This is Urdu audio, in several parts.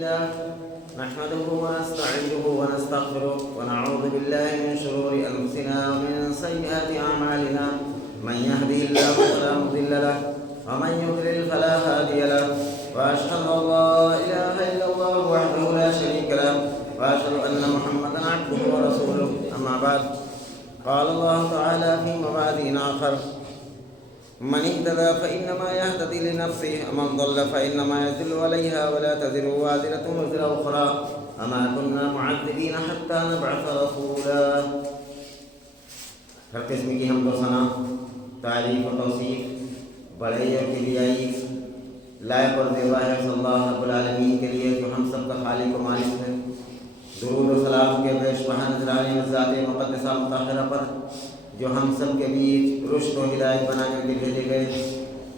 الله نحمده ونستعينه ونستغفره ونعوذ بالله من شرور أنفسنا ومن سيئات أعمالنا من يهده الله فلا مضل له ومن يضلل فلا هادي له وأشهد أن لا إله إلا الله وحده لا شريك له وأشهد أن محمدا عبده ورسوله أما بعد قال الله تعالى في موعظ آخر من اهتدى فإنما يهتدي لنفسه ومن ضل فإنما يضل عليها ولا تزر وازرة وزر أخرى وما كنا معذبين حتى نبعث رسولا. ہر قسم کی حمد و ثنا، تعریف و توصیف بڑے اور کبریائی لائق اور زیبا ہے صلی اللہ رب العالمین کے لیے جو ہم سب کا خالق و مالک ہے. درود و سلام کے بیش بہا نذرانی ذات مقدسہ مطہرہ پر جو ہم سب کے بیچ رشد و ہدایت بنا کر کے بھیجے گئے،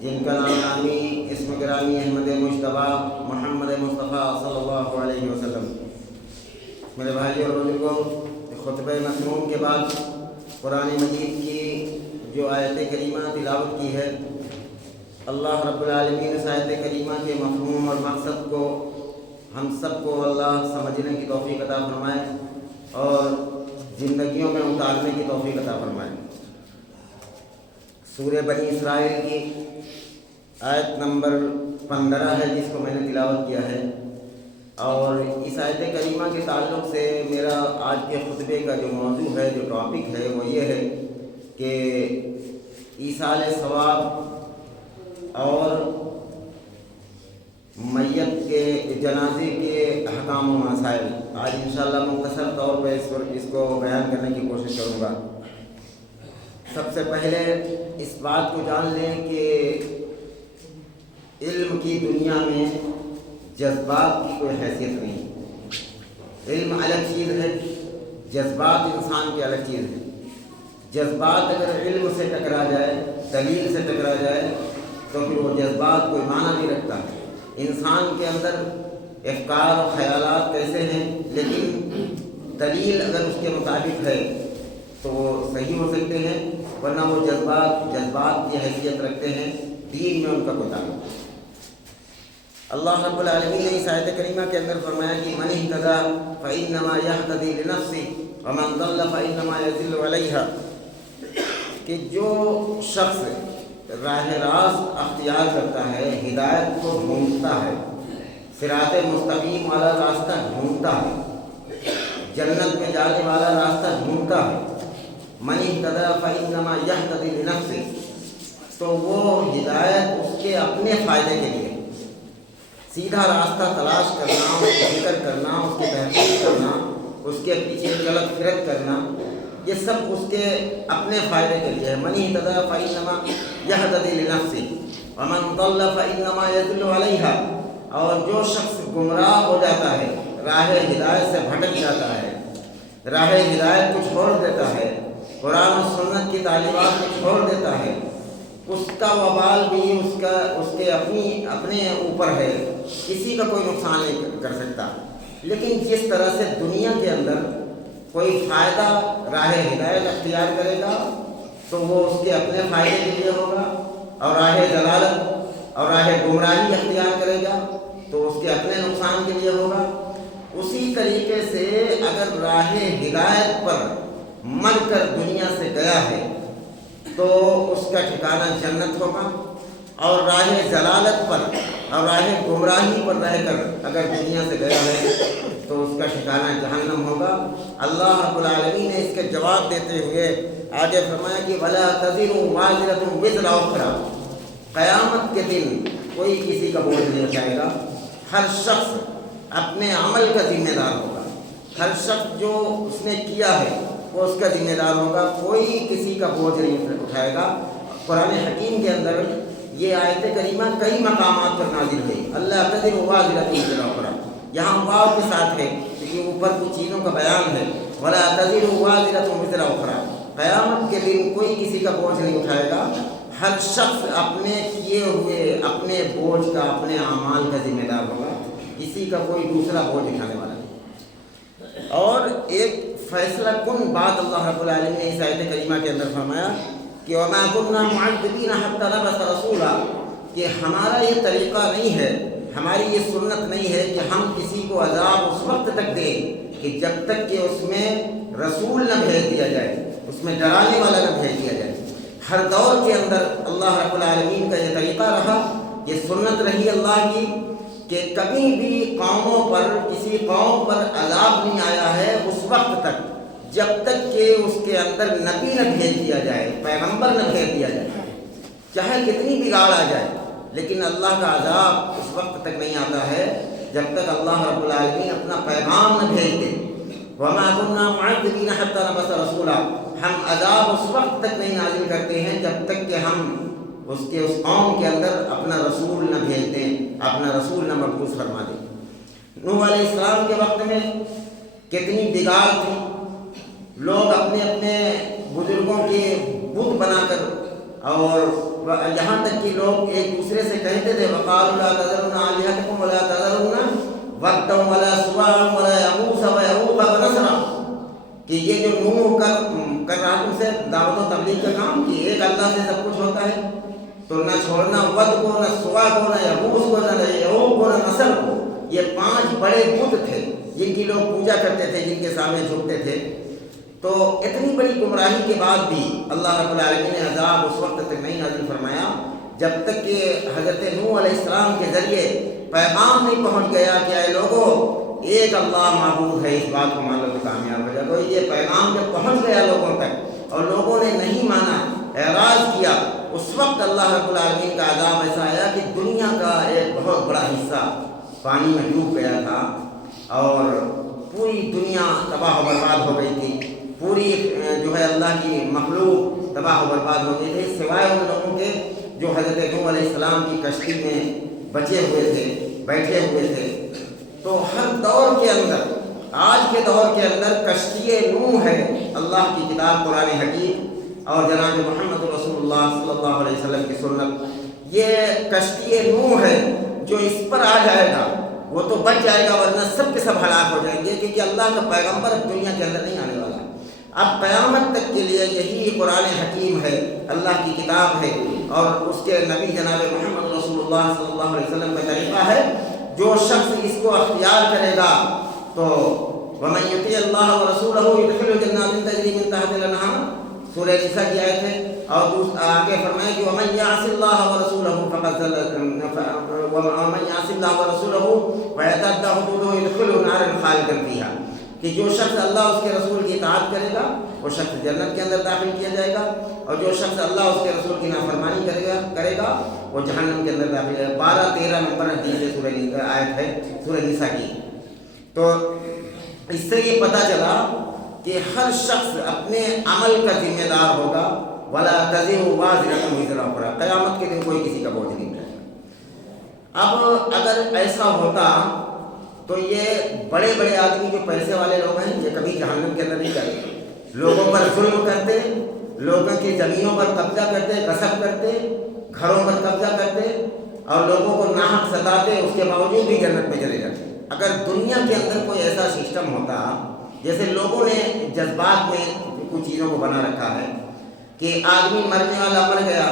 جن کا نام نامی اسم گرامی احمد مجتبیٰ محمد مصطفیٰ صلی اللہ علیہ وسلم. میرے بھائی اور بزرگوں، خطبہ مسنون کے بعد قرآن مجید کی جو آیت کریمہ تلاوت کی ہے، اللہ رب العالمین اس آیت کریمہ کے مفہوم اور مقصد کو ہم سب کو اللہ سمجھنے کی توفیق عطا فرمائے اور زندگیوں میں اتارنے کی توفیق عطا فرمائے. سورہ بنی اسرائیل کی آیت نمبر 15 ہے جس کو میں نے تلاوت کیا ہے، اور اس آیت کریمہ کے تعلق سے میرا آج کے خطبے کا جو موضوع ہے، جو ٹاپک ہے، وہ یہ ہے کہ ایصال ثواب اور میت کے جنازے کے احکام و مسائل. آج انشاءاللہ مختصر طور پہ اس کو بیان کرنے کی کوشش کروں گا. سب سے پہلے اس بات کو جان لیں کہ علم کی دنیا میں جذبات کی کوئی حیثیت نہیں. علم الگ چیز ہے، جذبات انسان کی الگ چیز ہے. جذبات اگر علم سے ٹکرا جائے، دلیل سے ٹکرا جائے، تو پھر وہ جذبات کوئی معنی نہیں رکھتا. انسان کے اندر افکار و خیالات کیسے ہیں، لیکن دلیل اگر اس کے مطابق ہے تو وہ صحیح ہو سکتے ہیں، ورنہ وہ جذبات کی حیثیت رکھتے ہیں، دین میں ان کا کوئی تعلق. اللہ رب العالمین نے اس آیت کریمہ کے اندر فرمایا کہ من اهتدى فإنما يهتدي لنفسه ومن ضل فإنما يضل عليها، کہ جو شخص راہ راست اختیار کرتا ہے، ہدایت کو ڈھونڈتا ہے، صراط مستقیم والا راستہ ڈھونڈتا ہے، جنت میں جانے والا راستہ ڈھونڈتا ہے، من اهتدى فإنما يهتدي لنفسه، تو وہ ہدایت اس کے اپنے فائدے کے لیے، سیدھا راستہ تلاش کرنا، اس کی فکر کرنا، اس کی تحقیق کرنا، اس کے پیچھے چلت پھرت کرنا، یہ سب اس کے اپنے فائدے کے لیے ہے. من اهتدى فإنما يهتدي لنفسه ومن ضل فإنما يضل عليها، اور جو شخص گمراہ ہو جاتا ہے، راہ ہدایت سے بھٹک جاتا ہے، راہ ہدایت کو چھوڑ دیتا ہے، قرآن و سنت کی تعلیمات کو چھوڑ دیتا ہے، اس کا وبال بھی اس کے اپنے اوپر ہے، کسی کا کوئی نقصان نہیں کر سکتا. لیکن جس طرح سے دنیا کے اندر کوئی فائدہ راہ ہدایت اختیار کرے گا تو وہ اس کے اپنے فائدے کے لیے ہوگا، اور راہ ضلالت اور راہ گمراہی اختیار کرے گا تو اس کے اپنے نقصان کے لیے ہوگا. اسی طریقے سے اگر راہ ہدایت پر مر کر دنیا سے گیا ہے تو اس کا ٹھکانہ جنت ہوگا، اور راہ ضلالت پر اور راہ گمراہی پر رہ کر اگر دنیا سے گیا ہے تو اس کا ٹھکانہ جہنم ہوگا. اللہ رب العالمین نے اس کے جواب دیتے ہوئے آگے فرمایا کہ وَلَا تَزِرُ وَازِرَةٌ وِزْرَ أُخْرَىٰ، قیامت کے دن کوئی کسی کا بوجھ نہیں اٹھائے گا. ہر شخص اپنے عمل کا ذمہ دار ہوگا، ہر شخص جو اس نے کیا ہے وہ اس کا ذمہ دار ہوگا، کوئی کسی کا بوجھ نہیں اٹھائے گا. قرآن حکیم کے اندر یہ آیت کریمہ کئی مقامات پر نازل ہوئی. اللہ تزر وازرۃ وزر اخری، یہاں واو کے ساتھ ہے کیونکہ اوپر کچھ چیزوں کا بیان ہے. ولا تزر وازرۃ وزر اخری، قیامت کے دن کوئی کسی کا بوجھ نہیں اٹھائے گا. ہر شخص اپنے کیے ہوئے اپنے بوجھ کا، اپنے اعمال کا ذمہ دار ہوگا، کسی کا کوئی دوسرا بوجھ اٹھانے والا نہیں. اور ایک فیصلہ کن بات اللہ رب العالمین نے اس آیت کریمہ کے اندر فرمایا کہ وَمَا كُنَّا مُعَذِّبِينَ حَتَّىٰ نَبْعَثَ رَسُولًا، کہ ہمارا یہ طریقہ نہیں ہے ہماری یہ سنت نہیں ہے کہ ہم کسی کو عذاب اس وقت تک دیں کہ جب تک کہ اس میں رسول نہ بھیج دیا جائے، اس میں ڈرانے والا نہ بھیج دیا جائے۔ ہر دور کے اندر اللہ رب العالمین کا یہ طریقہ رہا، یہ سنت رہی اللہ کی کہ کبھی بھی قوموں پر، کسی قوم پر عذاب نہیں آیا ہے اس وقت تک جب تک کہ اس کے اندر نبی نہ بھیج دیا جائے، پیغمبر نہ بھیج دیا جائے۔ چاہے کتنی بگاڑ آ جائے، لیکن اللہ کا عذاب اس وقت تک نہیں آتا ہے جب تک اللہ رب العالمین اپنا پیغام نہ بھیج دے۔ وَمَا كُنَّا مُعَذِّبِينَ حَتَّىٰ نَبْعَثَ رَسُولًا، ہم عذاب اس وقت تک نہیں نازل کرتے ہیں جب تک کہ ہم اس قوم کے اندر اپنا رسول نہ بھیج دیں، اپنا رسول نہ مبعوث فرما دیں۔ نوح علیہ السلام کے وقت میں کتنی بگاڑ تھی، لوگ اپنے اپنے بزرگوں کے بت بنا کر، اور یہاں تک کہ لوگ ایک دوسرے سے کہتے تھے وَقَالُوا لَا تَذَرُنَّ آلِهَتَكُمْ وَلَا تَذَرُنَّ وَدًّا وَلَا سُوَاعًا وَلَا يَغُوثَ وَيَعُوقَ وَنَسْرًا، کہ یہ جو نوح کر رہا تم سے دعوت و تبلیغ کا کام کہ ایک اللہ سے سب کچھ ہوتا ہے، تو نہ چھوڑنا ود کو، نہ سوا کو، نہ یغوث کو، نہ یعوق کو، نہ نصر کو۔ یہ 5 بڑے بت تھے جن کی لوگ پوجا کرتے تھے، جن کے سامنے جھکتے تھے۔ تو اتنی بڑی گمراہی کے بعد بھی اللہ رب العالمین نے عذاب اس وقت تک نہیں نازل فرمایا جب تک کہ حضرت نوح علیہ السلام کے ذریعے پیغام نہیں پہنچ گیا کہ اے لوگوں ایک اللہ معبود ہے، اس بات کو مان لو تو کامیاب ہو جائے گا۔ یہ پیغام جب پہنچ گیا لوگوں تک اور لوگوں نے نہیں مانا، اعراض کیا، اس وقت اللہ رب العالمین کا عذاب ایسا آیا کہ دنیا کا ایک بہت بڑا حصہ پانی میں ڈوب گیا تھا اور پوری دنیا تباہ و برباد ہو گئی تھی، پوری جو ہے اللہ کی مخلوق تباہ و برباد ہو گئی تھی، سوائے ان لوگوں کے جو حضرت نوح علیہ السلام کی کشتی میں بچے ہوئے تھے، بیٹھے ہوئے تھے۔ تو ہر دور کے اندر، آج کے دور کے اندر کشتی نوح ہے اللہ کی کتاب قرآن حکیم اور جناب محمد رسول اللہ صلی اللہ علیہ وسلم کی سنت، یہ کشتی نوح ہے جو اس پر آ جائے گا وہ تو بچ جائے گا، ورنہ سب کے سب ہلاک ہو جائیں گے، کیونکہ اللہ کا پیغمبر دنیا کے اندر نہیں آنے والا۔ اب قیامت تک کے لیے یہی قرآن حکیم ہے، اللہ کی کتاب ہے، اور اس کے نبی جناب محمد رسول اللہ صلی اللہ علیہ وسلم کا طریقہ ہے۔ جو شخص اس کو اختیار کرے گا تو وَمَن يُطِعِ اللَّهَ وَرَسُولَهُ يُدْخِلْهُ جَنَّاتٍ تَجْرِی مِن تَحْتِهَا الْأَنْہَارُ، سورہ نساء کی آیت ہے۔ اور آگے فرمائے کہ وَمَن يَعْصِ اللَّهَ وَرَسُولَهُ فَقَدْ ضَلَّ، وَمَن يَعْصِ اللَّهَ وَرَسُولَهُ وَيَتَعَدَّ حُدُودَهُ يُدْخِلْهُ نَارًا خَالِدًا فِيهَا، کہ جو شخص اللہ اس کے رسول کی اطاعت کرے گا وہ شخص جنت کے اندر داخل کیا جائے گا، اور جو شخص اللہ اس کے رسول کی نافرمانی کرے گا وہ جہنم کے اندر داخل ہے۔ 12-13 نمبر حدیث سورہ آیت ہے سورہ نساء کی۔ تو اس سے یہ پتہ چلا کہ ہر شخص اپنے عمل کا ذمہ دار ہوگا، وَلَا تَزِرُ وَازِرَةٌ وِزْرَ أُخْرَىٰ، قیامت کے دن کوئی کسی کا بوجھ نہیں اٹھائے گا۔ اب اگر ایسا ہوتا تو یہ بڑے بڑے آدمی جو پیسے والے لوگ ہیں یہ کبھی جہنم کے اندر نہیں جاتے، لوگوں پر ظلم کرتے، لوگوں کی زمینوں پر قبضہ کرتے، غصب کرتے، گھروں پر قبضہ کرتے اور لوگوں کو ناحق ستاتے، اس کے باوجود بھی جنت میں چلے جاتے۔ اگر دنیا کے اندر کوئی ایسا سسٹم ہوتا، جیسے لوگوں نے جذبات میں کچھ چیزوں کو بنا رکھا ہے کہ آدمی مرنے والا مر گیا،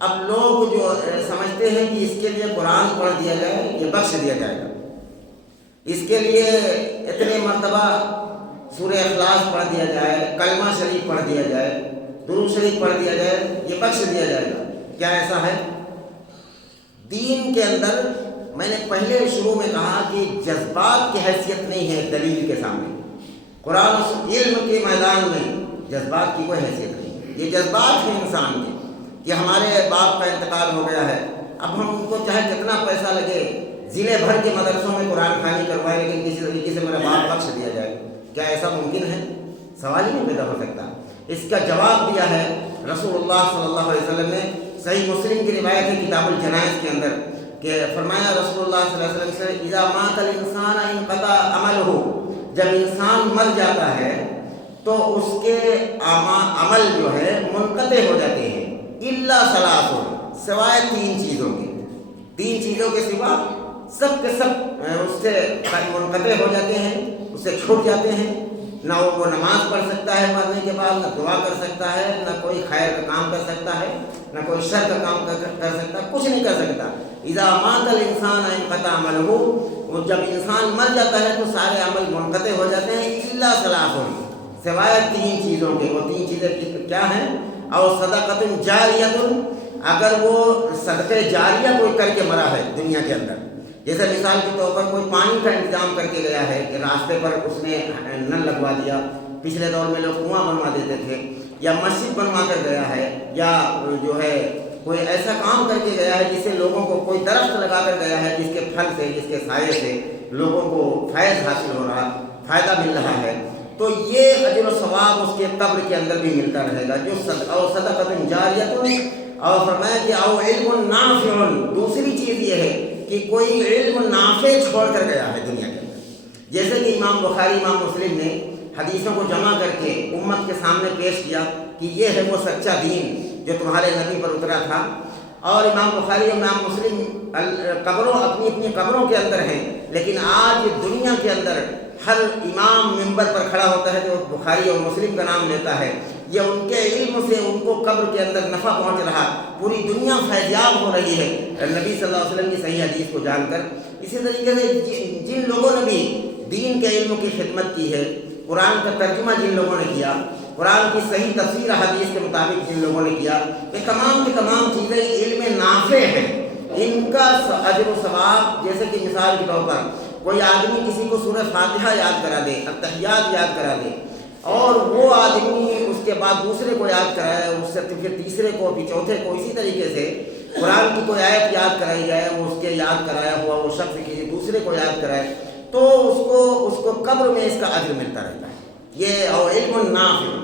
اب لوگ جو سمجھتے ہیں کہ اس کے لیے قرآن پڑھ دیا جائے، یہ بخش دیا جائے گا، اس کے لیے اتنے مرتبہ سورہ اخلاص پڑھ دیا جائے، کلمہ شریف پڑھ دیا جائے، درود شریف پڑھ دیا جائے، یہ بخش دیا جائے گا۔ کیا ایسا ہے؟ دین کے اندر میں نے پہلے شروع میں کہا کہ جذبات کی حیثیت نہیں ہے دلیل کے سامنے، قرآن علم کے میدان میں جذبات کی کوئی حیثیت نہیں۔ یہ جذبات ہیں انسان کے کہ ہمارے باپ کا انتقال ہو گیا ہے، اب ہم ان کو چاہے کتنا پیسہ لگے، ضلع بھر کے مدرسوں میں قرآن خوانی کروائے، لیکن کسی طریقے سے میرا باپ بخش دیا جائے، کیا ایسا ممکن ہے؟ سوال ہی نہیں پیدا ہو سکتا۔ اس کا جواب دیا ہے رسول اللہ صلی اللہ علیہ وسلم نے، صحیح مسلم کی روایت ہے کتاب الجنائز کے اندر، کہ فرمایا رسول اللہ صلی اللہ علیہ وسلم سے اذا مات الانسان انقطع عملہ، جب انسان مر جاتا ہے تو اس کے عمل جو ہے منقطع ہو جاتے ہیں، الا ثلاث، سوائے 3 چیزوں کے، 3 چیزوں کے سوا سب کے سب اس سے منقطع ہو جاتے ہیں، اس سے چھوٹ جاتے ہیں۔ نہ وہ نماز پڑھ سکتا ہے مرنے کے بعد، نہ دعا کر سکتا ہے، نہ کوئی خیر کا کام کر سکتا ہے، نہ کوئی شر کا کام کر سکتا ہے، کچھ نہیں کر سکتا۔ اذا مات الانسان انقطع عملہ، وہ جب انسان مر جاتا ہے تو سارے عمل منقطع ہو جاتے ہیں، الا ثلاث، سوائے 3 چیزوں کے۔ وہ 3 چیزیں کیا ہیں؟ او صدقۃ جاریۃ، اگر وہ صدقہ جاریہ کوئی کر کے مرا ہے دنیا کے اندر، جیسے مثال کے طور پر کوئی پانی کا انتظام کر کے گیا ہے کہ راستے پر اس نے نل لگوا دیا، پچھلے دور میں لوگ کنواں بنوا دیتے تھے، یا مسجد بنوا کر گیا ہے، یا جو ہے کوئی ایسا کام کر کے گیا ہے جس سے لوگوں کو، کوئی درخت لگا کر گیا ہے جس کے پھل سے، جس کے سائے سے لوگوں کو فیض حاصل ہو رہا، فائدہ مل رہا ہے، تو یہ اجر و ثواب اس کے قبر کے اندر بھی ملتا رہے گا۔ جو صدقۃ جاریۃ، اور فرمایا کہ او علم نافع، دوسری چیز یہ ہے کہ کوئی علم نافع چھوڑ کر گیا ہے دنیا کے اندر، جیسے کہ امام بخاری، امام مسلم نے حدیثوں کو جمع کر کے امت کے سامنے پیش کیا کہ یہ ہے وہ سچا دین جو تمہارے نبی پر اترا تھا۔ اور امام بخاری اور امام مسلم اپنی اپنی قبروں کے اندر ہیں، لیکن آج دنیا کے اندر ہر امام منبر پر کھڑا ہوتا ہے جو بخاری اور مسلم کا نام لیتا ہے، یہ ان کے علم سے ان کو قبر کے اندر نفع پہنچ رہا، پوری دنیا فیضیاب ہو رہی ہے نبی صلی اللہ علیہ وسلم کی صحیح حدیث کو جان کر۔ اسی طریقے سے جن لوگوں نے بھی دین کے علم کی خدمت کی ہے، قرآن کا ترجمہ جن لوگوں نے کیا، قرآن کی صحیح تفسیر حدیث کے مطابق جن لوگوں نے کیا، یہ تمام کی تمام چیزیں علم نافع ہیں، ان کا اجر و ثواب، جیسے کہ مثال کے طور پر کوئی آدمی کسی کو سورہ فاتحہ یاد کرا دے، التحیات یاد کرا دے، اور وہ آدمی اس کے بعد دوسرے کو یاد کرائے، اس سے پھر تیسرے کو، پھر چوتھے کو، اسی طریقے سے قرآن کی کوئی آیت یاد کرائی جائے، وہ اس کے یاد کرایا ہوا وہ شخص کسی دوسرے کو یاد کرائے، تو اس کو قبر میں اس کا اجر ملتا رہتا ہے، یہ او علم نافع۔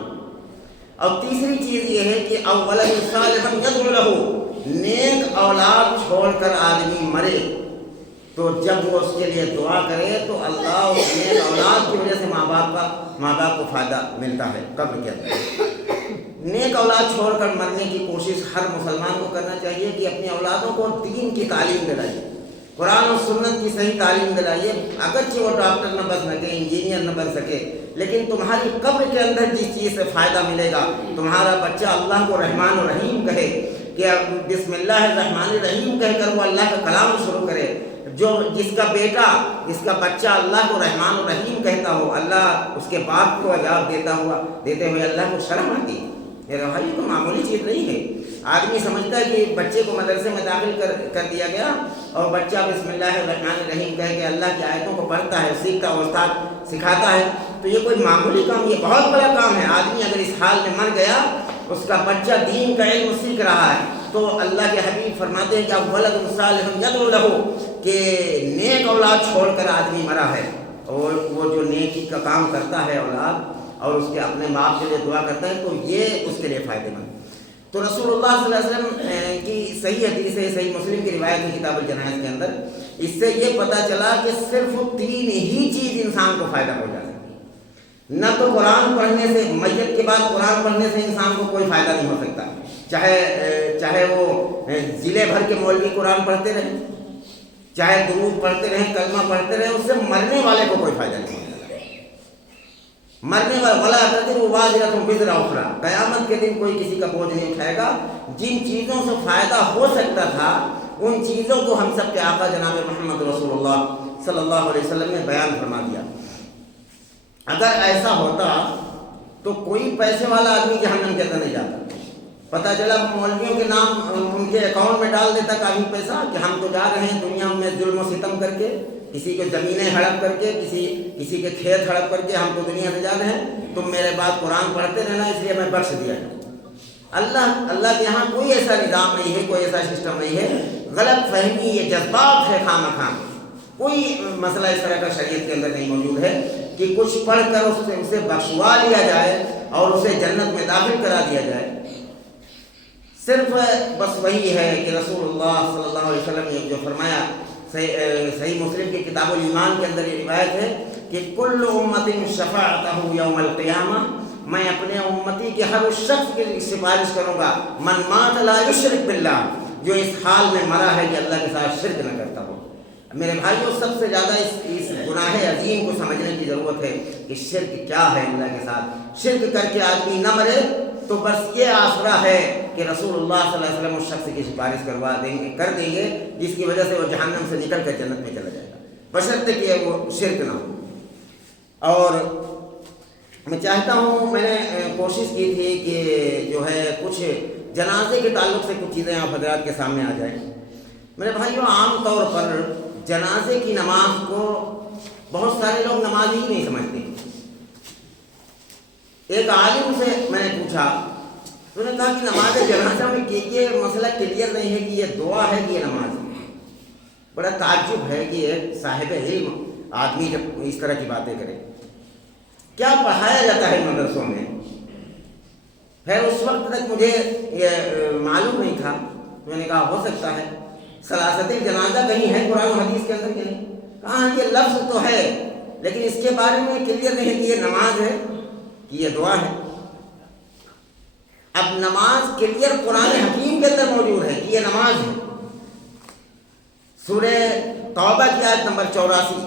اور تیسری چیز یہ ہے کہ او ولد صالح یدعو لہ، نیک اولاد چھوڑ کر آدمی مرے تو جب وہ اس کے لیے دعا کرے تو اللہ اس نیک اولاد کی وجہ سے ماں باپ کو فائدہ ملتا ہے قبر کے اندر۔ نیک اولاد چھوڑ کر مرنے کی کوشش ہر مسلمان کو کرنا چاہیے کہ اپنی اولادوں کو دین کی تعلیم دلائیے، قرآن و سنت کی صحیح تعلیم دلائیے، اگرچہ وہ ڈاکٹر نہ بن سکے، انجینئر نہ بن سکے، لیکن تمہاری قبر کے اندر جس چیز سے فائدہ ملے گا، تمہارا بچہ اللہ کو رحمان و رحیم کہے، کہ بسم اللہ الرحمن الرحیم کہہ کر وہ اللہ کا کلام شروع کرے، جس کا بیٹا، جس کا بچہ اللہ کو رحمان و رحیم کہتا ہو، اللہ اس کے باپ کو عذاب دیتے ہوئے اللہ کو شرم آتی ہے۔ میرے بھائی تو معمولی چیز نہیں ہے۔ آدمی سمجھتا ہے کہ بچے کو مدرسے میں داخل کر دیا گیا اور بچہ بسم اللہ الرحمن الرحیم کہہ کے اللہ کی آیتوں کو پڑھتا ہے، سیکھتا ہے، استاد سکھاتا ہے، تو یہ کوئی معمولی کام، یہ بہت بڑا کام ہے۔ آدمی اگر اس حال میں مر گیا، اس کا بچہ دین کا علم سیکھ رہا ہے، تو اللہ کے حبیب فرماتے ہیں کہ ولد صالح یدعو لہ، کہ نیک اولاد چھوڑ کر آدمی مرا ہے، اور وہ جو نیکی کا کام کرتا ہے اولاد اور اس کے اپنے باپ کے لیے دعا کرتا ہے، تو یہ اس کے لیے فائدہ مند۔ تو رسول اللہ صلی اللہ علیہ وسلم کی صحیح حدیث ہے، صحیح مسلم کی روایت ہے کتاب الجنائز کے اندر، اس سے یہ پتہ چلا کہ صرف 3 ہی چیز انسان کو فائدہ پہنچا سکتی ہے۔ نہ تو قرآن پڑھنے سے، میت کے بعد قرآن پڑھنے سے انسان کو کوئی فائدہ نہیں ہو سکتا، چاہے وہ ضلع بھر کے مولوی قرآن پڑھتے رہیں، چاہے درود پڑھتے رہیں، کلمہ پڑھتے رہیں، اس سے مرنے والے کو کوئی فائدہ نہیں ہوگا۔ مرنے والا ولا تزر وازرۃ وزر اخری، قیامت کے دن کوئی کسی کا بوجھ نہیں اٹھائے گا۔ جن چیزوں سے فائدہ ہو سکتا تھا ان چیزوں کو ہم سب کے آقا جناب محمد رسول اللہ صلی اللہ علیہ وسلم نے بیان فرما دیا۔ اگر ایسا ہوتا تو کوئی پیسے والا آدمی جہنم کے اندر نہیں جاتا۔ پتہ چلا مولویوں کے نام ان کے اکاؤنٹ میں ڈال دیتا کافی پیسہ کہ ہم تو جا رہے ہیں دنیا میں ظلم و ستم کر کے، کسی کو زمینیں ہڑپ کر کے، کسی کے کھیت ہڑپ کر کے ہم تو دنیا سے جا رہے ہیں، تم میرے بعد قرآن پڑھتے رہنا، اس لیے میں بخش دیا ہے۔ اللہ کے یہاں کوئی ایسا نظام نہیں ہے، کوئی ایسا سسٹم نہیں ہے۔ غلط فہمی، یہ جذبات ہے خام خام، کوئی مسئلہ اس طرح کا شریعت کے اندر نہیں موجود ہے کہ کچھ پڑھ کر اسے بخشوا لیا جائے اور اسے جنت میں داخل کرا دیا جائے۔ صرف بس وہی ہے کہ رسول اللہ صلی اللہ علیہ وسلم نے جو فرمایا، صحیح مسلم کی کتاب الایمان کے اندر یہ روایت ہے کہ کل امت شفاعتہ یوم القیامہ، میں اپنے امتی کے ہر اس شخص کی سفارش کروں گا، من مات لا یشرک باللہ، جو اس حال میں مرا ہے کہ اللہ کے ساتھ شرک نہ کرتا ہو۔ میرے بھائیوں، سب سے زیادہ اس گناہ عظیم کو سمجھنے کی ضرورت ہے کہ شرک کیا ہے اللہ کے ساتھ۔ شرک کر کے آدمی نہ مرے تو بس یہ آسرا ہے کہ رسول اللہ صلی اللہ علیہ وسلم اس شخص کی سفارش کر دیں گے جس کی وجہ سے وہ جہنم سے نکل کر جنت میں چلا جائے گا، بشرطے کہ وہ شرک نہ ہو۔ اور میں چاہتا ہوں، میں نے کوشش کی تھی کہ جو ہے کچھ جنازے کے تعلق سے کچھ چیزیں آپ حضرات کے سامنے آ جائیں۔ میرے بھائیوں، عام طور پر جنازے کی نماز کو بہت سارے لوگ نماز ہی نہیں سمجھتے۔ ایک عالم سے میں نے پوچھا، انہوں نے کہا کہ نماز جنازہ میں یہ مسئلہ کلیئر نہیں ہے کہ یہ دعا ہے کہ یہ نماز ہے۔ بڑا تعجب ہے کہ ایک صاحب علم آدمی جب اس طرح کی باتیں کرے۔ کیا پڑھایا جاتا ہے مدرسوں میں؟ پھر اس وقت تک مجھے یہ معلوم نہیں تھا، میں نے کہا ہو سکتا ہے سلاست الجنازہ کہیں ہے قرآن و حدیث کے اندر کہ نہیں؟ کہاں یہ لفظ تو ہے لیکن اس کے بارے میں کلیئر نہیں ہے کہ یہ نماز ہے کہ یہ دعا ہے۔ اب نماز کلیئر قرآن حکیم کے اندر موجود ہے کہ یہ نماز ہے۔ سورہ توبہ کی آیت نمبر 84،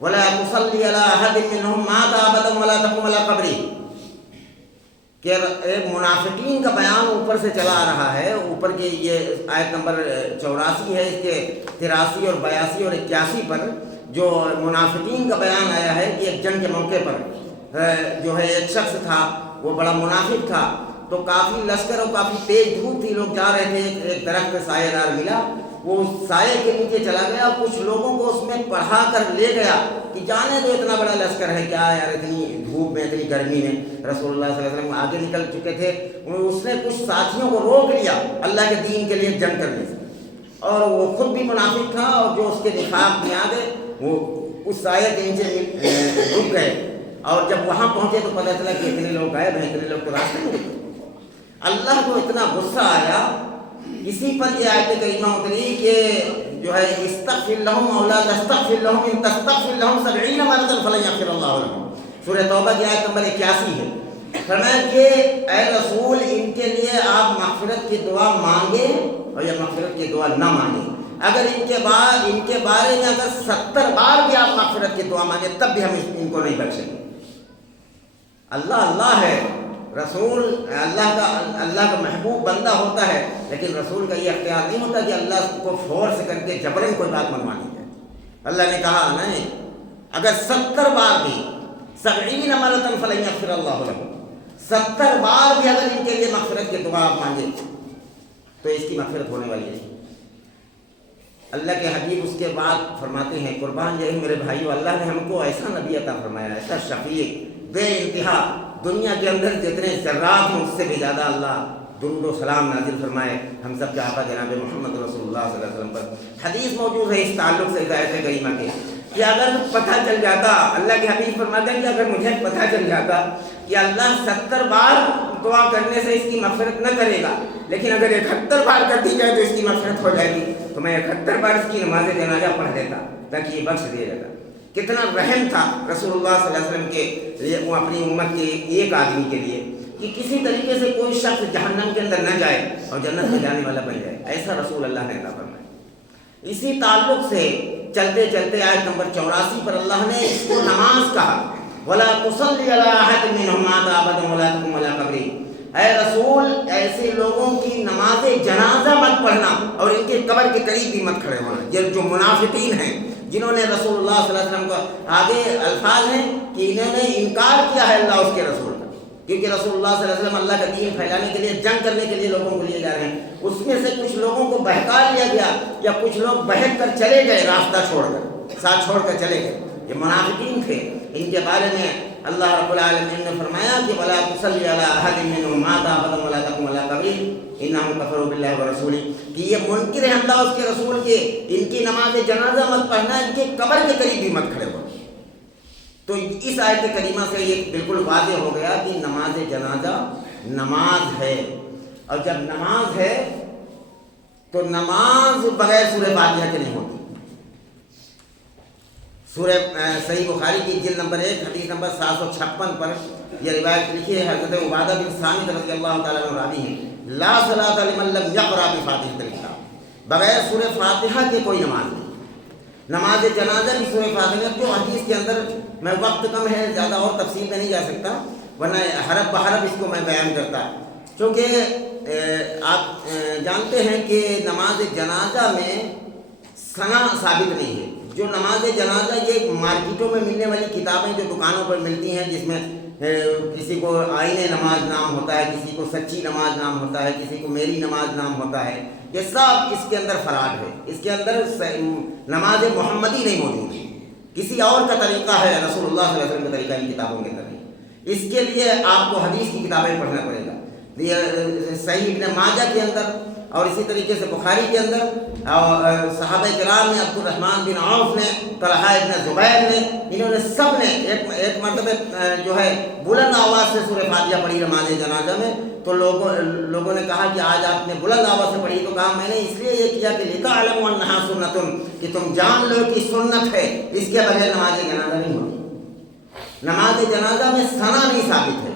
وَلَا تُصَلِّ عَلَىٰ أَحَدٍ مِّنْهُمْ مَاتَ أَبَدًا وَلَا تَقُمْ عَلَىٰ قَبْرِهِ، کہ منافقین کا بیان اوپر سے چلا آ رہا ہے۔ اوپر کے یہ آیت نمبر 84 ہے، اس کے 83 اور 82 اور 81 پر جو منافقین کا بیان آیا ہے کہ ایک جنگ کے موقع پر جو ہے ایک شخص تھا، وہ بڑا منافق تھا، تو کافی لشکر اور کافی تیز دھوپ تھی، لوگ جا رہے تھے، ایک درخت پہ سایہ دار ملا، وہ سائے کے نیچے چلا گیا اور کچھ لوگوں کو اس میں پڑھا کر لے گیا کہ جانے دو، اتنا بڑا لشکر ہے، کیا یار اتنی دھوپ میں اتنی گرمی میں۔ رسول اللہ صلی اللہ علیہ وسلم آگے نکل چکے تھے، اس نے کچھ ساتھیوں کو روک لیا اللہ کے دین کے لیے جنگ کرنے سے، اور وہ خود بھی منافق تھا اور جو اس کے نفاق میں آ گئے وہ اس سائے کے نیچے رک گئے، اور جب وہاں پہنچے تو پتہ چلا کہ اتنے لوگ غائب ہیں، اتنے لوگ تو راستے میں رکے۔ اللہ کو اتنا غصہ آیا، اسی پر یہ آیت کریمہ اتری کہ جو ہے استغفر لہم او لا تستغفر لہم ان تستغفر لہم 70 مرۃ فلن یغفر اللہ لہم، سورہ توبہ کی آیت نمبر 81 ہے۔ فرمایا کہ اے رسول ان کے لیے آپ مغفرت کی دعا مانگیں اور یا مغفرت کی دعا نہ مانگیں، اگر ان کے بارے میں اگر 70 بار بھی آپ مغفرت کی دعا مانگیں تب بھی ہم ان کو نہیں بخشیں گے۔ اللہ ہے، رسول اللہ کا محبوب بندہ ہوتا ہے، لیکن رسول کا یہ اختیار نہیں ہوتا کہ اللہ کو فورس کر کے جبرن کوئی بات منوانی جائے۔ اللہ نے کہا نہیں، اگر 70 بار بھی 70 مرۃ فلن یغفر اللہ لہم، 70 بار بھی اگر ان کے لیے مغفرت کی دعا آپ مانگے تو اس کی مغفرت ہونے والی ہے۔ اللہ کے حبیب اس کے بعد فرماتے ہیں، قربان جائے میرے بھائیو، اللہ نے ہم کو ایسا نبی عطا فرمایا، ایسا شفیع بے انتہا، دنیا کے اندر جتنے ذرات ہیں اس سے بھی زیادہ اللہ درود و سلام نازل فرمائے ہم سب کے آقا جناب محمد رسول اللہ صلی اللہ علیہ وسلم پر۔ حدیث موجود ہے اس تعلق سے آیت کریمہ کے کہ اگر پتہ چل جاتا، اللہ کے حبیب فرماتے ہیں کہ اگر مجھے پتہ چل جاتا کہ اللہ 70 بار دعا کرنے سے اس کی مغفرت نہ کرے گا، لیکن اگر 71 بار کر دی جائے تو اس کی مغفرت ہو جائے گی، تو میں 71 بار اس کی نماز جنازہ پڑھ دیتا تاکہ یہ بخش دیا جاتا۔ کتنا رحم تھا رسول اللہ صلی اللہ علیہ وسلم کے لیے، وہ اپنی امت کے ایک آدمی کے لیے، کہ کسی طریقے سے کوئی شخص جہنم کے اندر نہ جائے اور جنت میں جانے والا بن جائے، ایسا رسول اللہ نے عطا فرمایا۔ اسی تعلق سے چلتے چلتے آیت نمبر 84 پر اللہ نے اس کو نماز کہا، وَلَا تُصَلِّ عَلَىٰ أَحَدٍ مِّنْهُمْ مَاتَ أَبَدًا وَلَا تَقُمْ عَلَىٰ قَبْرِهِ، اے رسول ایسے لوگوں کی نماز جنازہ مت پڑھنا اور ان کے قبر کے قریب بھی مت کھڑے ہونا۔ یہ جو منافقین ہیں جنہوں نے رسول اللہ صلی اللہ علیہ وسلم کو، آگے الفاظ ہیں کہ انہوں نے انکار کیا ہے اللہ اس کے رسول کا، کیونکہ رسول اللہ صلی اللہ علیہ وسلم اللہ کا دین پھیلانے کے لیے، جنگ کرنے کے لیے لوگوں کو لیے جا رہے ہیں، اس میں سے کچھ لوگوں کو بہکا لیا گیا یا کچھ لوگ بہک کر چلے گئے، راستہ چھوڑ کر، ساتھ چھوڑ کر چلے گئے، یہ منافقین تھے۔ ان کے بارے میں اللہ رب العالمین نے فرمایا کہ وَلَا تُصَلِّ عَلَىٰ أَحَدٍ مِّنْهُمْ مَاتَ أَبَدًا وَلَا تَقُمْ عَلَىٰ قَبْرِهِ إِنَّهُمْ كَفَرُوا بِاللَّهِ وَرَسُولِهِ، کہ یہ منکر ہیں اللہ اس کے رسول کے، ان کی نماز جنازہ مت پڑھنا، ان کے قبر کے قریب بھی مت کھڑے ہو۔ تو اس آیت کریمہ سے یہ بالکل واضح ہو گیا کہ نماز جنازہ نماز ہے، اور جب نماز ہے تو نماز بغیر سورہ فاتحہ کے نہیں ہوتی۔ سورہ صحیح بخاری کی جلد نمبر 1 حدیث نمبر 756 پر یہ روایت لکھی ہے، حضرت عبادہ بن صامت رضی اللہ تعالیٰ عنہ راوی ہیں، لا صلاۃ لمن لم یقرأ بفاتحۃ الکتاب، بغیر سورہ فاتحہ کے کوئی نماز نہیں۔ نماز جنازہ بھی سورہ فاتحہ جو حدیث کے اندر، میں وقت کم ہے زیادہ اور تفصیل میں نہیں جا سکتا ورنہ حرف بحرف اس کو میں بیان کرتا، چونکہ آپ جانتے ہیں کہ نماز جنازہ میں ثنا ثابت نہیں ہے۔ جو نماز جنازہ یہ مارکیٹوں میں ملنے والی کتابیں جو دکانوں پر ملتی ہیں، جس میں کسی کو آئین نماز نام ہوتا ہے، کسی کو سچی نماز نام ہوتا ہے، کسی کو میری نماز نام ہوتا ہے، یہ سب اس کے اندر فراڈ ہے۔ اس کے اندر نماز محمدی نہیں موجود ہے، کسی اور کا طریقہ ہے، رسول اللہ صلی اللہ علیہ وسلم کا طریقہ ان کتابوں کے اندر نہیں۔ اس کے لیے آپ کو حدیث کی کتابیں پڑھنا پڑے گا، صحیح ابن ماجہ کے اندر اور اسی طریقے سے بخاری کے اندر، اور صحابہ کرام نے، عبد الرحمن بن عوف نے، طلحہ ابن زبیر نے، انہوں نے سب نے ایک مرتبہ جو ہے بلند آواز سے سورہ فاتحہ پڑھی نماز جنازہ میں، تو لوگوں نے کہا کہ آج آپ نے بلند آواز سے پڑھی، تو کہا میں نے اس لیے یہ کیا کہ لتعلموا انہا سنۃ، کہ تم جان لو کہ سنت ہے، اس کے بغیر نماز جنازہ نہیں ہوتی۔ نماز جنازہ میں ثنا نہیں ثابت ہے،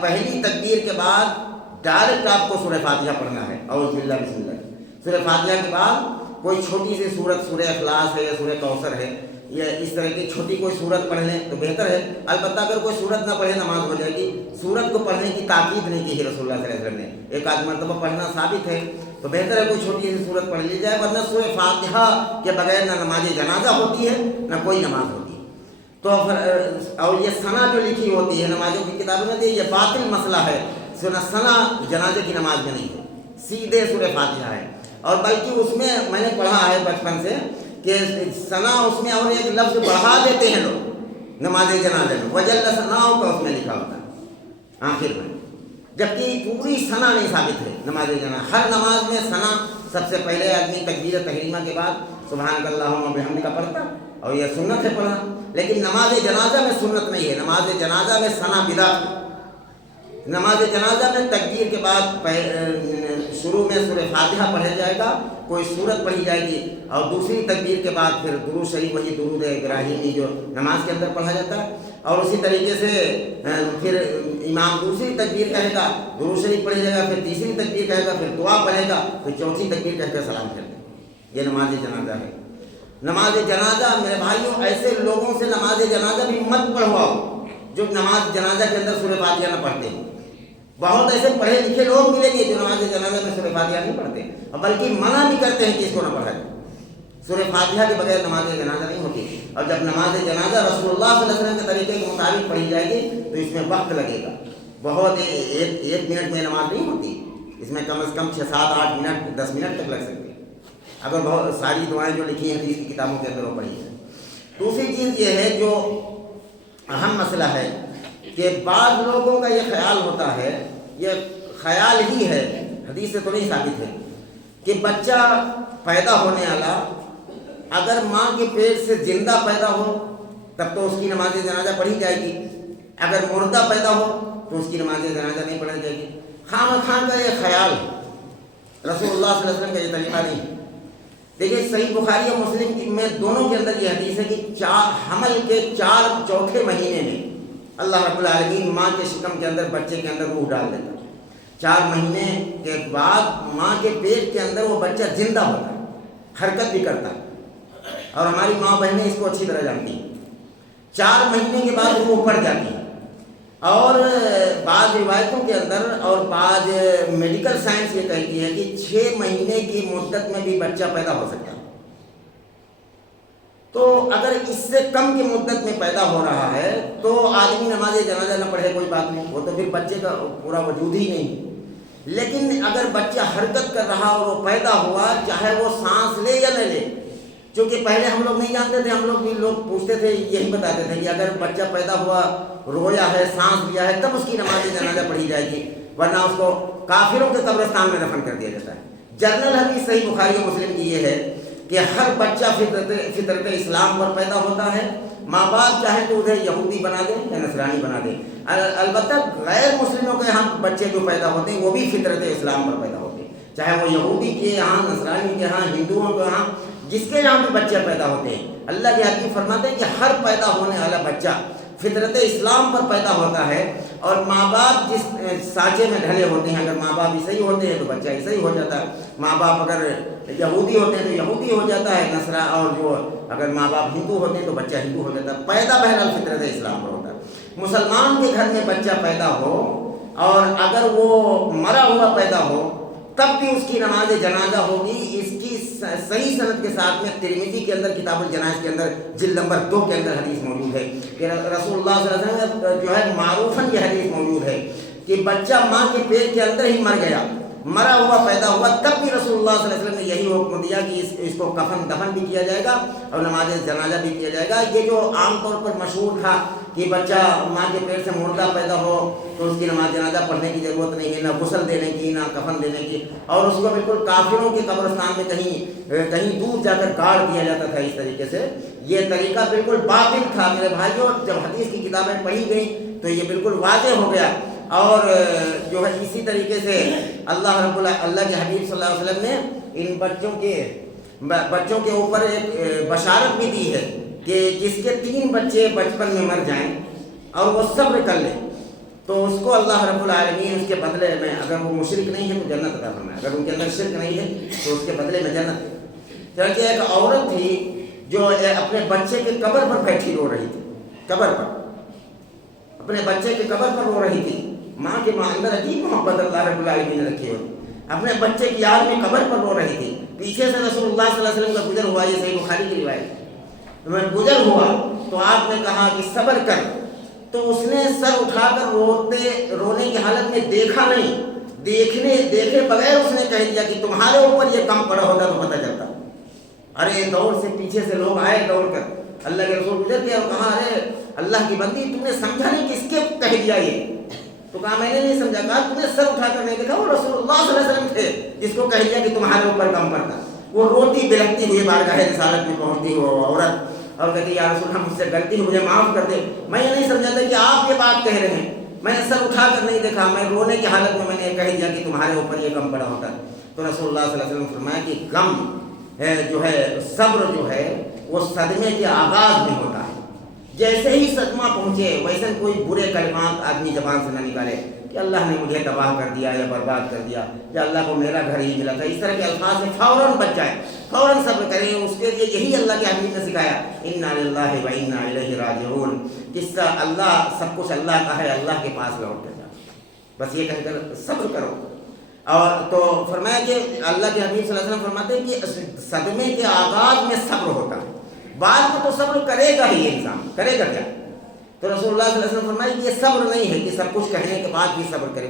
پہلی تکبیر کے بعد ڈائریکٹ آپ کو سورہ فاتحہ پڑھنا ہے، اعوذ باللہ بسم اللہ۔ سورہ فاتحہ کے بعد کوئی چھوٹی سی سورت، سورہ اخلاص ہے یا سورہ کوثر ہے یا اس طرح کی چھوٹی کوئی سورت پڑھ لیں تو بہتر ہے، البتہ اگر کوئی سورت نہ پڑھے نماز ہو جائے گی۔ سورت کو پڑھنے کی تاکید نہیں کی ہے رسول اللہ صلی اللہ علیہ وسلم نے، ایک آدھ مرتبہ پڑھنا ثابت ہے تو بہتر ہے کوئی چھوٹی سی سورت پڑھ لی جائے، ورنہ سورہ فاتحہ کے بغیر نہ نماز جنازہ ہوتی ہے نہ کوئی نماز ہوتی ہے۔ تو اور یہ ثنا جو لکھی ہوتی ہے نمازوں کی کتابوں میں، یہ باطل مسئلہ ہے، ثنا جنازے کی نماز میں نہیں ہے، سیدھے سورہ فاتحہ ہے۔ اور بلکہ اس میں نے پڑھا ہے بچپن سے کہ ثنا اس میں اور ایک لفظ بڑھا دیتے ہیں لوگ نماز جنازے میں، وجل ثناؤ کا اس میں لکھا ہوتا ہے آخر میں، جبکہ پوری ثنا نہیں ثابت ہے نماز جنازہ۔ ہر نماز میں ثنا سب سے پہلے آدمی تکبیر تحریمہ کے بعد سبحانک اللہم و بحمدک پڑھتا، اور یہ سنت ہے پڑھنا، لیکن نماز جنازہ میں سنت نہیں ہے۔ نماز جنازہ میں ثنا بدعت ہے۔ نماز جنازہ میں تکبیر کے بعد شروع میں سورہ فاتحہ پڑھا جائے گا، کوئی سورت پڑھی جائے گی، اور دوسری تکبیر کے بعد پھر درود شریف، وہی درود ابراہیمی جو نماز کے اندر پڑھا جاتا ہے، اور اسی طریقے سے پھر امام دوسری تکبیر کہے گا، درود شریف پڑھی جائے گا، پھر تیسری تکبیر کہے گا، پھر دعا پڑھے گا، پھر چوتھی تکبیر کہہ کر سلام پھیرے گا۔ یہ نماز جنازہ ہے۔ نماز جنازہ میرے بھائیوں، ایسے لوگوں سے نماز جنازہ بھی مت پڑھواؤ جو نماز جنازہ کے اندر سورہ فاتحہ نہ پڑھتے ہیں۔ بہت ایسے پڑھے لکھے لوگ ملیں گے جو نماز جنازہ میں سورہ فاتحہ نہیں پڑھتے، اور بلکہ منع بھی کرتے ہیں کہ اس کو نہ پڑھا جائے۔ سورہ فاتحہ کے بغیر نماز جنازہ نہیں ہوتی، اور جب نماز جنازہ رسول اللہ صلی اللہ علیہ وسلم کے طریقے کے مطابق پڑھی جائے گی تو اس میں وقت لگے گا، بہت ایک منٹ میں نماز نہیں ہوتی، اس میں کم از کم 6 7 8 منٹ 10 منٹ تک لگ سکتے ہیں، اگر بہت ساری دعائیں جو لکھی ہیں حدیث کی کتابوں کے اندر وہ پڑھی ہیں۔ دوسری چیز یہ ہے جو اہم مسئلہ ہے کہ بعض لوگوں کا یہ خیال ہوتا ہے، یہ خیال ہی ہے، حدیث سے تو نہیں ثابت ہے، کہ بچہ پیدا ہونے والا اگر ماں کے پیٹ سے زندہ پیدا ہو تب تو اس کی نماز جنازہ پڑھی جائے گی، اگر مردہ پیدا ہو تو اس کی نماز جنازہ نہیں پڑھی جائے گی۔ خام خان کا یہ خیال ہے، رسول اللہ صلی اللہ علیہ وسلم کا یہ طریقہ نہیں ہے۔ دیکھیے صحیح بخاری اور مسلم میں دونوں کے اندر یہ حدیث ہے کہ حمل کے 4 چوتھے مہینے میں اللہ رب العالمین ماں کے شکم کے اندر بچے کے اندر روح ڈال دیتا ہے۔ 4 مہینے کے بعد ماں کے پیٹ کے اندر وہ بچہ زندہ ہوتا ہے، حرکت بھی کرتا ہے، اور ہماری ماں بہنیں اس کو اچھی طرح جانتی ہیں۔ 4 مہینے کے بعد روح پڑ جاتی ہے، اور بعض روایتوں کے اندر اور بعض میڈیکل سائنس یہ کہتی ہے کہ 6 مہینے کی مدت میں بھی بچہ پیدا ہو سکتا ہے۔ تو اگر اس سے کم کی مدت میں پیدا ہو رہا ہے تو آدمی نماز جنازہ نہ پڑھے کوئی بات نہیں، وہ تو پھر بچے کا پورا وجود ہی نہیں۔ لیکن اگر بچہ حرکت کر رہا اور وہ پیدا ہوا، چاہے وہ سانس لے یا نہ لے، چونکہ پہلے ہم لوگ نہیں جانتے تھے، ہم لوگ پوچھتے تھے، یہی بتاتے تھے کہ اگر بچہ پیدا ہوا، رویا ہے، سانس لیا ہے، تب اس کی نماز جنازہ پڑھی جائے گی، ورنہ اس کو کافروں کے قبرستان میں دفن کر دیا جاتا ہے۔ جنرل حدیث صحیح بخاری و مسلم کی یہ ہے کہ ہر بچہ فطرت اسلام پر پیدا ہوتا ہے، ماں باپ چاہے تو ادھر یہودی بنا دیں یا نصرانی بنا دیں۔ البتہ غیر مسلموں کے یہاں بچے جو پیدا ہوتے ہیں وہ بھی فطرت اسلام پر پیدا ہوتے ہیں، چاہے وہ یہودی کے یہاں، نصرانی کے یہاں، ہندوؤں کے یہاں، جس کے یہاں بھی بچے پیدا ہوتے ہیں۔ اللہ کے حکیم فرماتے ہیں کہ ہر پیدا ہونے والا بچہ فطرت اسلام پر پیدا ہوتا ہے، اور ماں باپ جس سانچے میں ڈھلے ہوتے ہیں، اگر ماں باپ عیسائی ہوتے ہیں تو بچہ عیسائی ہو جاتا ہے، ماں باپ اگر یہودی ہوتے ہیں تو یہودی ہو جاتا ہے نصرہ، اور جو اگر ماں باپ ہندو ہوتے ہیں تو بچہ ہندو ہو جاتا ہے۔ پیدا بہرحال فطرت اسلام پر ہوتا ہے۔ مسلمان کے گھر میں بچہ پیدا ہو اور اگر وہ مرا ہوا پیدا ہو تب بھی اس کی نماز جنازہ ہوگی۔ اس کی صحیح سند کے ساتھ میں ترمذی کے اندر کتاب الجنائز کے اندر جلد نمبر 2 کے اندر حدیث موجود ہے کہ رسول اللہ صلی اللہ علیہ وسلم جو ہے معروفاً یہ حدیث موجود ہے کہ بچہ ماں کے پیٹ کے اندر ہی مر گیا، مرا ہوا پیدا ہوا، تب بھی رسول اللہ صلی اللہ علیہ وسلم نے یہی حکم دیا کہ اس کو کفن دفن بھی کیا جائے گا اور نماز جنازہ بھی کیا جائے گا۔ یہ جو عام طور پر مشہور تھا کہ بچہ ماں کے پیٹ سے مردہ پیدا ہو تو اس کی نماز جنازہ پڑھنے کی ضرورت نہیں ہے، نہ غسل دینے کی، نہ کفن دینے کی، اور اس کو بالکل کافروں کے قبرستان میں کہیں دور جا کر گاڑ دیا جاتا تھا اس طریقے سے، یہ طریقہ بالکل باطل تھا میرے بھائیوں۔ جب حدیث کی کتابیں پڑھی گئیں تو یہ بالکل واضح ہو گیا، اور جو ہے اسی طریقے سے اللہ کے حبیب صلی اللہ علیہ وسلم نے ان بچوں کے اوپر ایک بشارت بھی دی ہے کہ جس کے 3 بچے بچپن میں مر جائیں اور وہ صبر کر لے تو اس کو اللہ رب العالمین اس کے بدلے میں، اگر وہ مشرک نہیں ہے تو جنت عطا فرمائے، اگر ان کے اندر شرک نہیں ہے تو اس کے بدلے میں جنت ہے۔ چنانچہ ایک عورت تھی جو اپنے بچے کے قبر پر بیٹھی رو رہی تھی، اپنے بچے کے قبر پر رو رہی تھی۔ ماں کے اندر عجیب محبت اللہ رب العالمین نے رکھی ہوئی، اپنے بچے کی یاد میں قبر پر رو رہی تھی۔ پیچھے سے رسول اللہ صلی اللہ علیہ وسلم کا گزر ہوا، یہ صحیح بخاری کی روایت ہے، گزر ہوا تو آپ نے کہا کہ صبر کر، تو اس نے سر اٹھا کر رونے کی حالت میں دیکھا نہیں، دیکھے بغیر اس نے کہہ دیا کہ تمہارے اوپر یہ کم پڑا ہوتا تو پتہ چلتا۔ ارے دوڑ سے پیچھے سے لوگ آئے دوڑ کر، اللہ کے رسول گزر گئے اور کہا ارے اللہ کی بندی تم نے سمجھا نہیں کس کے کہہ دیا یہ؟ تو کہا میں نے نہیں سمجھا۔ کہا تم نے سر اٹھا کر نہیں دیکھا؟ وہ رسول اللہ صلی اللہ علیہ وسلم تھے جس کو کہہ دیا کہ تمہارے اوپر کم پڑتا۔ وہ روتی بلکتی ہوئی بارگاہ رسالت میں پہنچتی وہ عورت اور کہتی یا رسول اللہ مجھ سے غلطی ہوئی، مجھے معاف کر دے، میں یہ نہیں سمجھا تھا کہ آپ یہ بات کہہ رہے ہیں، میں نے سر اٹھا کر نہیں دیکھا، میں رونے کی حالت میں نے کہہ دیا کہ تمہارے اوپر یہ کم پڑا ہوتا ہے۔ تو رسول اللہ صلی اللہ علیہ وسلم نے فرمایا کہ غم جو ہے، صبر جو ہے وہ صدمے کے آغاز میں ہوتا ہے، جیسے ہی صدمہ پہنچے ویسے کوئی برے کلمات آدمی زبان سے نہ نکالے کہ اللہ نے مجھے تباہ کر دیا یا برباد کر دیا یا اللہ کو میرا گھر ہی ملا تھا، اس طرح کے الفاظ سے فوراً بچ جائے، فوراً صبر کریں۔ اس کے لیے یہی اللہ کے حبیب نے سکھایا انا للہ و انا الیہ راجعون، جس کا اللہ سب کچھ اللہ کا ہے، اللہ کے پاس لوٹ کر جاؤ، بس یہ کہہ کر صبر کرو۔ اور تو فرمایا کہ اللہ کے حبیب صلی اللہ علیہ وسلم فرماتے ہیں کہ صدمے کے آغاز میں صبر ہوتا ہے، بعد میں تو صبر کرے گا ہی، انسان کرے گا کیا؟ تو رسول اللہ صلی اللہ علیہ وسلم فرمایا کہ یہ صبر نہیں ہے کہ سب کچھ کہنے کے بعد بھی صبر کرے۔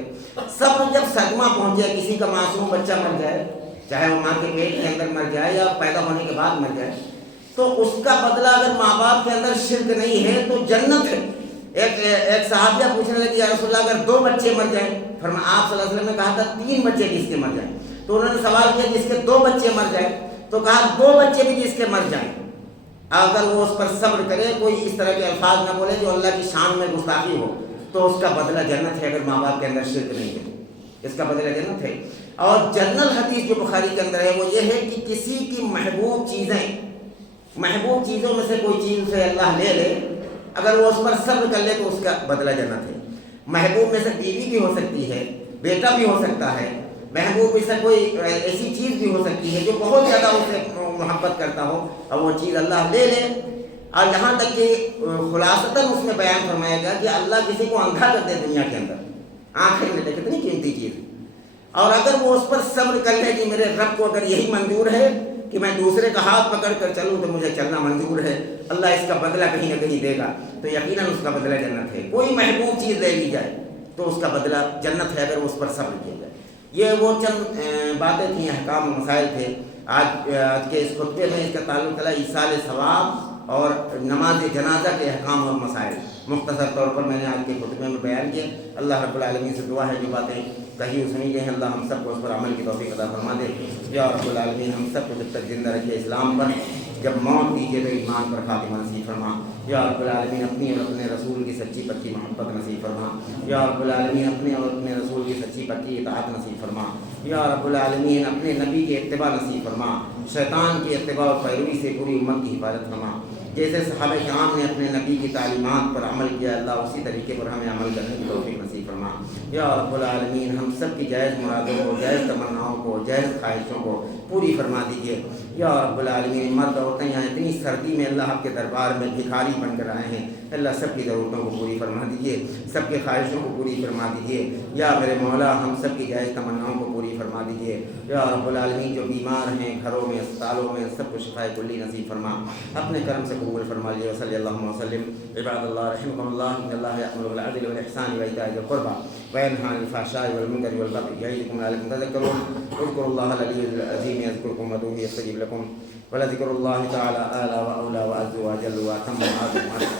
صبر جب صدمہ پہنچے، کسی کا معصوم بچہ مر جائے، چاہے وہ ماں کے پیٹ کے اندر مر جائے یا پیدا ہونے کے بعد مر جائے، تو اس کا بدلہ اگر ماں باپ کے اندر شرک نہیں ہے تو جنت ہے۔ ایک صحابیہ پوچھنے لگی یا رسول اللہ اگر 2 بچے مر جائیں، فرمایا آپ صلی اللہ علیہ وسلم نے کہا تھا 3 بچے جس کے مر جائیں، تو انہوں نے سوال کیا جس کے 2 بچے مر جائیں، تو کہا 2 بچے بھی جس کے مر جائیں اگر وہ اس پر صبر کرے، کوئی اس طرح کے الفاظ نہ بولے جو اللہ کی شان میں گستاخی ہو، تو اس کا بدلہ جنت ہے۔ اگر ماں باپ کے اندر شرک نہیں ہے اس کا بدلہ جنت ہے۔ اور جنرل حدیث جو بخاری کے اندر ہے وہ یہ ہے کہ کسی کی محبوب چیزوں میں سے کوئی چیز اسے اللہ لے لے، اگر وہ اس پر صبر کر لے تو اس کا بدلہ جنت ہے۔ محبوب میں سے بیوی بھی ہو سکتی ہے، بیٹا بھی ہو سکتا ہے، محبوب میں سے کوئی ایسی چیز بھی ہو سکتی ہے جو بہت زیادہ اسے محبت کرتا ہو، اور وہ چیز اللہ لے لے۔ اور یہاں تک کہ خلاصتاً اس میں بیان فرمایا گیا کہ اللہ کسی کو اندھا کر دے دنیا کے اندر، آنکھیں میں دے، کتنی قیمتی چیز، اور اگر وہ اس پر صبر کر لے کہ میرے رب کو اگر یہی منظور ہے کہ میں دوسرے کا ہاتھ پکڑ کر چلوں تو مجھے چلنا منظور ہے، اللہ اس کا بدلہ کہیں نہ کہیں دے گا، تو یقیناً اس کا بدلہ جنت ہے۔ کوئی محبوب چیز لے لی جائے تو اس کا بدلہ جنت ہے اگر اس پر صبر کیا جائے۔ یہ وہ چند باتیں تھیں، احکام و مسائل تھے۔ آج کے اس خطبے میں اس کا تعلق تھا ایصال ثواب اور نماز جنازہ کے احکام اور مسائل، مختصر طور پر میں نے آج کے خطبے میں بیان کیا۔ اللہ رب العالمین سے دعا ہے جو باتیں کہی سنی گئی ہیں اللہ ہم سب کو اس پر عمل کی توفیق عطا فرما دے۔ یا رب العالمین ہم سب کو جب تک زندہ رکھے اسلام پر، جب موت دیجیے تو ایمان پر خاتمہ نصیب فرما۔ یا رب العالمین اپنی اور اپنے رسول کی سچی پکی محبت نصیب فرما۔ یا رب العالمین اپنے اور اپنے رسول کی سچی پکی اطاعت نصیب فرما۔ یا رب العالمین اپنے نبی کے اتباع نصیب فرما، شیطان کی اتباع اور پیروی سے پوری امت کی حفاظت فرما۔ جیسے صحابہ کرام نے اپنے نبی کی تعلیمات پر عمل کیا، اللہ اسی طریقے پر ہمیں عمل کرنے کی توفیق نصیب فرما۔ یا رب العالمین ہم سب کی جائز مرادوں کو، جائز تمناؤں کو، جائز خواہشوں کو پوری فرما دیجیے۔ یا رب العالمین مرد عورتیں یہاں اتنی سردی میں اللہ آپ کے دربار میں بھکاری بن کر آئے ہیں، اللہ سب کی ضرورتوں کو پوری فرما دیجیے، سب کے خواہشوں کو پوری فرما دیجیے۔ یا میرے مولا ہم سب کی جائز تمناؤں کو پوری فرما دیجیے۔ یا رب العالمین جو بیمار ہیں گھروں میں، اسپتالوں میں، سب کو شفائے کلی نصیب فرما، اپنے کرم سے قبول فرما لیجیے۔ صلی اللہ وسلم۔ عباد اللہ رحمکم اللہ، ان اللہ یأمر بالعدل والإحسان وإیتاء ذی القربى وینہی عن الفحشاء والمنکر والبغی یعظکم لعلکم تذکرون۔ اذکروا اللہ العلی العظیم یذکرکم وادعوہ یستجب لکم، ولذکر اللہ تعالی اعلی واولی واعز واجل واتم وأعظم۔